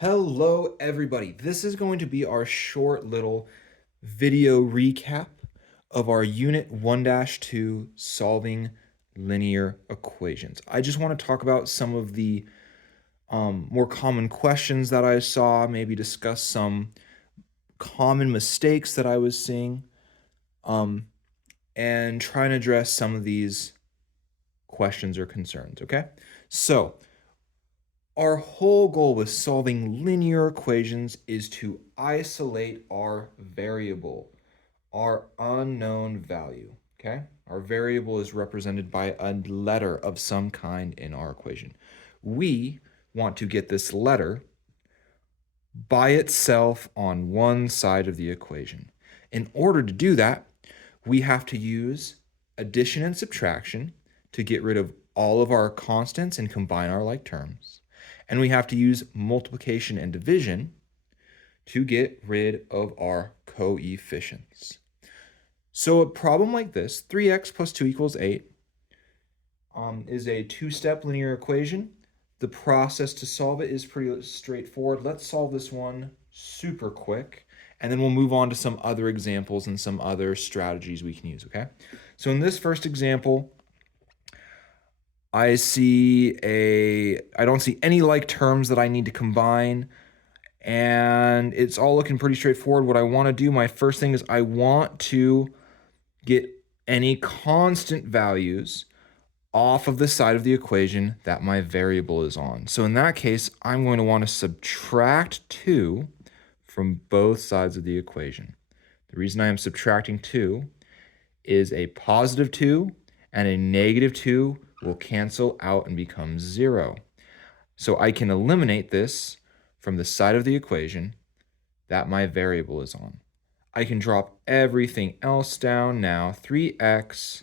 Hello, everybody. This is going to be our short little video recap of our Unit 1-2 solving linear equations. I just want to talk about some of the more common questions that I saw, maybe discuss some common mistakes that I was seeing, and try and address some of these questions or concerns, okay? So, our whole goal with solving linear equations is to isolate our variable, our unknown value, okay? Our variable is represented by a letter of some kind in our equation. We want to get this letter by itself on one side of the equation. In order to do that, we have to use addition and subtraction to get rid of all of our constants and combine our like terms. And we have to use multiplication and division to get rid of our coefficients. So a problem like this, 3x plus 2 equals 8, is a two-step linear equation. The process to solve it is pretty straightforward. Let's solve this one super quick, and then we'll move on to some other examples and some other strategies we can use, okay? So in this first example, I don't see any like terms that I need to combine, and it's all looking pretty straightforward. What I want to do, my first thing is I want to get any constant values off of the side of the equation that my variable is on. So in that case, I'm going to want to subtract 2 from both sides of the equation. The reason I am subtracting 2 is a positive 2 and a negative 2 will cancel out and become 0. So I can eliminate this from the side of the equation that my variable is on. I can drop everything else down now. 3x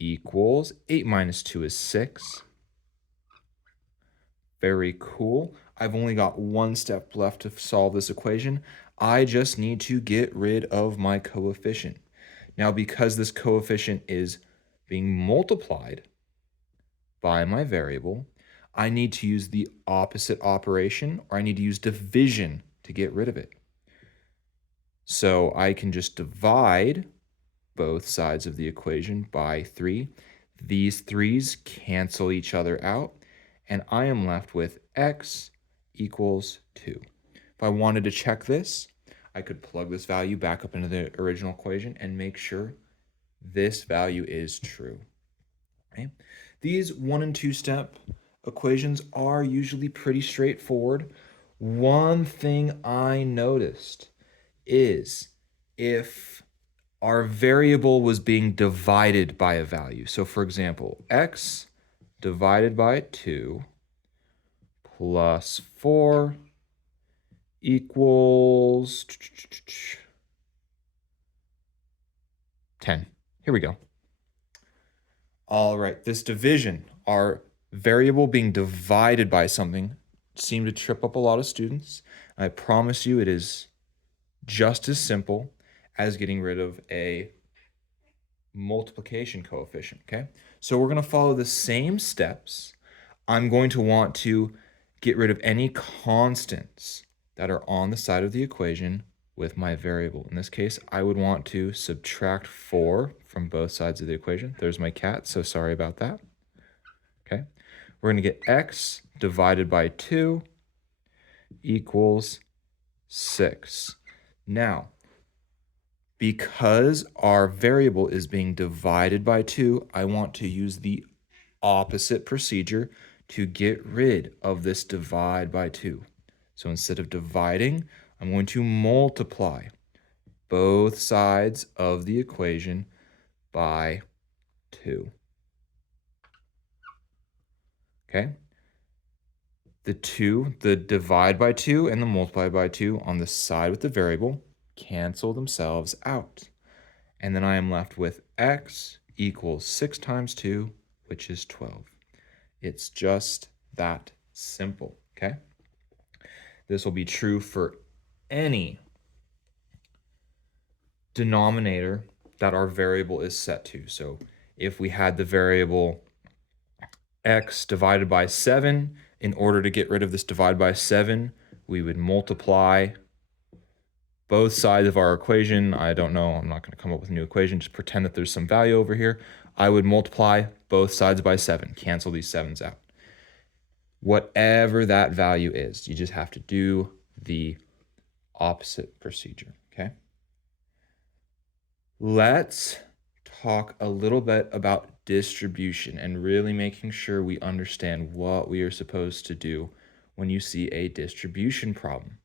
equals 8 minus 2 is 6. Very cool. I've only got one step left to solve this equation. I just need to get rid of my coefficient. Now, because this coefficient is being multiplied by my variable, I need to use the opposite operation, or I need to use division to get rid of it. So I can just divide both sides of the equation by 3. These 3's cancel each other out, and I am left with x equals 2. If I wanted to check this, I could plug this value back up into the original equation and make sure this value is true. Okay? These 1 and 2 step equations are usually pretty straightforward. One thing I noticed is if our variable was being divided by a value. So for example, x divided by 2 plus 4 equals 10. Here we go. All right, this division, our variable being divided by something, seemed to trip up a lot of students. I promise you it is just as simple as getting rid of a multiplication coefficient, okay? So we're going to follow the same steps. I'm going to want to get rid of any constants that are on the side of the equation with my variable. In this case, I would want to subtract 4 from both sides of the equation. There's my cat, so sorry about that. Okay, we're going to get x divided by 2 equals 6. Now, because our variable is being divided by 2, I want to use the opposite procedure to get rid of this divide by 2. So instead of dividing, I'm going to multiply both sides of the equation by 2. Okay? The divide by 2 and the multiply by 2 on the side with the variable cancel themselves out. And then I am left with x equals 6 times 2, which is 12. It's just that simple, okay? This will be true for any denominator that our variable is set to. So if we had the variable x divided by 7, in order to get rid of this divide by 7, we would multiply both sides of our equation. I don't know, I'm not going to come up with a new equation, just pretend that there's some value over here. I would multiply both sides by 7, cancel these 7s out. Whatever that value is, you just have to do the opposite procedure, okay? Let's talk a little bit about distribution and really making sure we understand what we are supposed to do when you see a distribution problem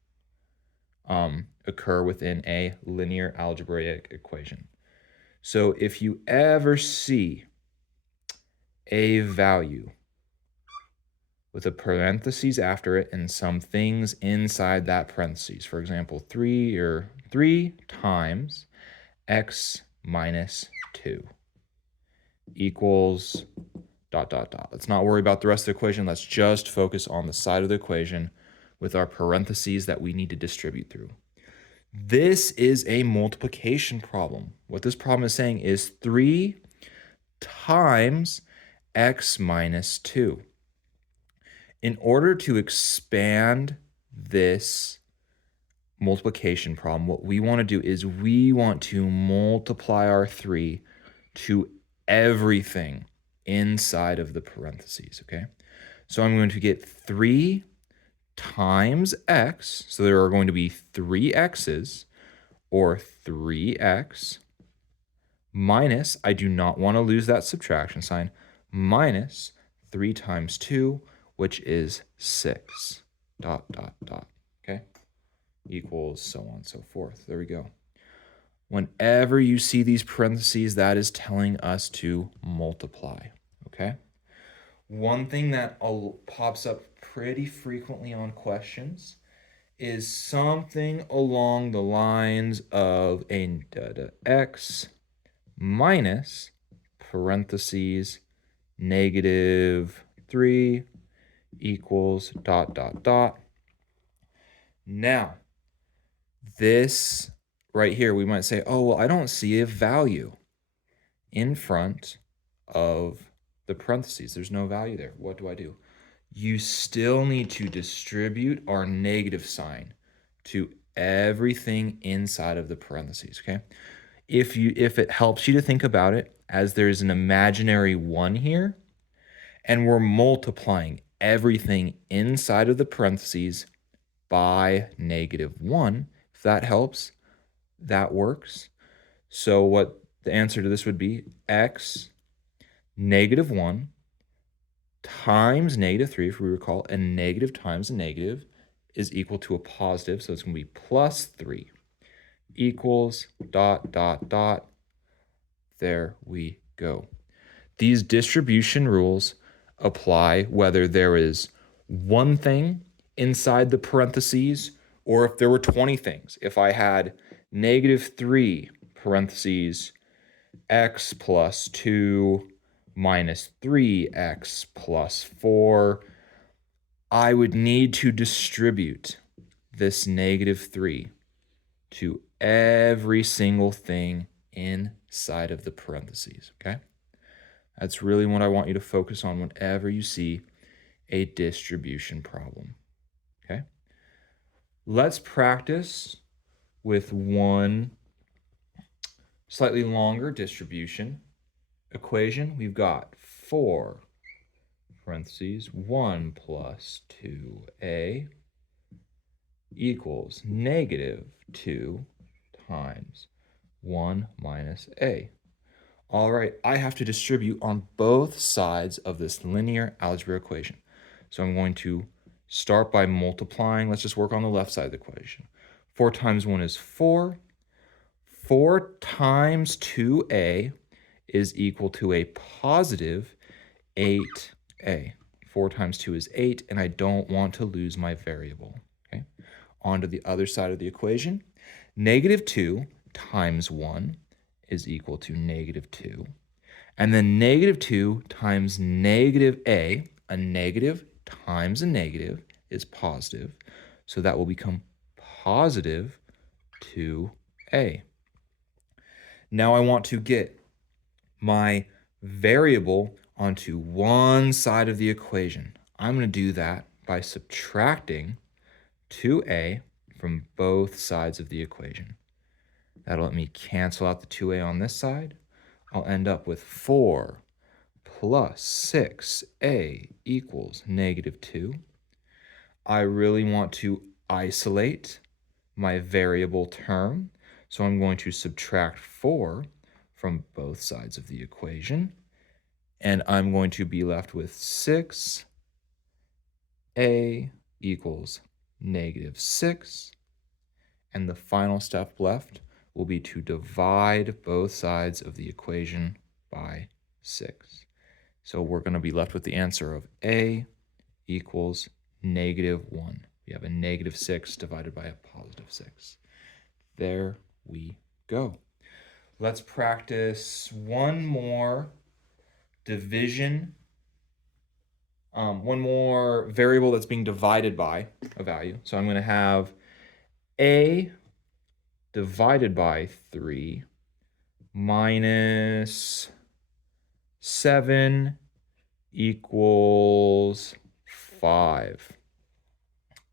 occur within a linear algebraic equation. So if you ever see a value with a parentheses after it and some things inside that parentheses, for example, 3 times x minus 2 equals ... Let's not worry about the rest of the equation. Let's just focus on the side of the equation with our parentheses that we need to distribute through. This is a multiplication problem. What this problem is saying is 3 times x minus 2. In order to expand this multiplication problem, what we want to do is we want to multiply our 3 to everything inside of the parentheses, okay? So I'm going to get 3 times x, so there are going to be 3 x's, or 3x, minus, I do not want to lose that subtraction sign, minus 3 times 2, which is 6, ... okay? Equals so on and so forth. There we go. Whenever you see these parentheses, that is telling us to multiply, okay? One thing that pops up pretty frequently on questions is something along the lines of a x minus parentheses -3 equals ... Now, this right here, we might say, oh, well, I don't see a value in front of the parentheses. There's no value there. What do? You still need to distribute our negative sign to everything inside of the parentheses, okay? If it helps you to think about it as there's an imaginary 1 here, and we're multiplying everything inside of the parentheses by -1, if that helps, that works. So what the answer to this would be, x -1 times -3, if we recall, a negative times a negative is equal to a positive, so it's going to be +3 equals ... There we go. These distribution rules apply whether there is one thing inside the parentheses or if there were 20 things. If I had -3 parentheses x plus 2 minus 3x plus 4, I would need to distribute this -3 to every single thing inside of the parentheses, okay? That's really what I want you to focus on whenever you see a distribution problem, okay? Let's practice with one slightly longer distribution equation. We've got 4 parentheses 1 plus 2a equals -2 times 1 minus a. All right, I have to distribute on both sides of this linear algebra equation. So I'm going to start by multiplying. Let's just work on the left side of the equation. 4 times 1 is 4. 4 times 2a is equal to a positive 8a. 4 times 2 is 8, and I don't want to lose my variable. Okay. On to the other side of the equation. -2 times 1 is equal to -2. And then -2 times -a, a negative times a negative is positive. So that will become positive 2a. Now I want to get my variable onto one side of the equation. I'm going to do that by subtracting 2a from both sides of the equation. That'll let me cancel out the 2a on this side. I'll end up with 4 plus 6a equals -2. I really want to isolate my variable term, so I'm going to subtract 4 from both sides of the equation, and I'm going to be left with 6a equals -6, and the final step left will be to divide both sides of the equation by 6. So we're going to be left with the answer of a equals -1. We have a -6 divided by a +6. There we go. Let's practice one more division, one more variable that's being divided by a value. So I'm going to have a divided by 3 minus 7 equals 5.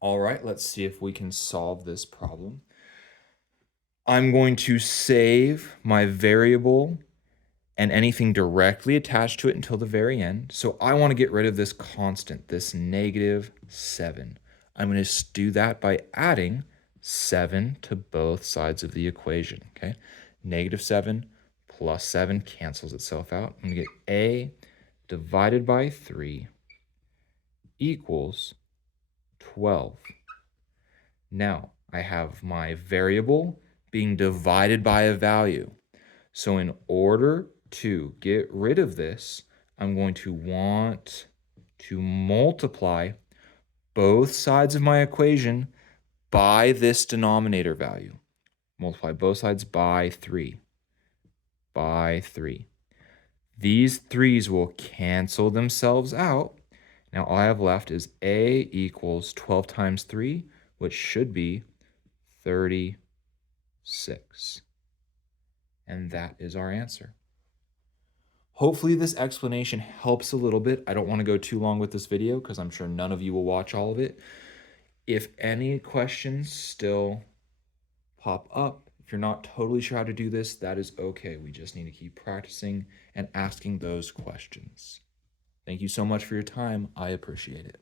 All right, let's see if we can solve this problem. I'm going to save my variable and anything directly attached to it until the very end. So I want to get rid of this constant, this -7. I'm going to do that by adding 7 to both sides of the equation, okay? -7 plus 7 cancels itself out. I'm going to get a divided by 3 equals 12. Now, I have my variable being divided by a value. So in order to get rid of this, I'm going to want to multiply both sides of my equation by this denominator value. Multiply both sides by 3. By 3. These 3's will cancel themselves out. Now all I have left is a equals 12 times 3, which should be 36. And that is our answer. Hopefully this explanation helps a little bit. I don't want to go too long with this video because I'm sure none of you will watch all of it. If any questions still pop up, if you're not totally sure how to do this, that is okay. We just need to keep practicing and asking those questions. Thank you so much for your time. I appreciate it.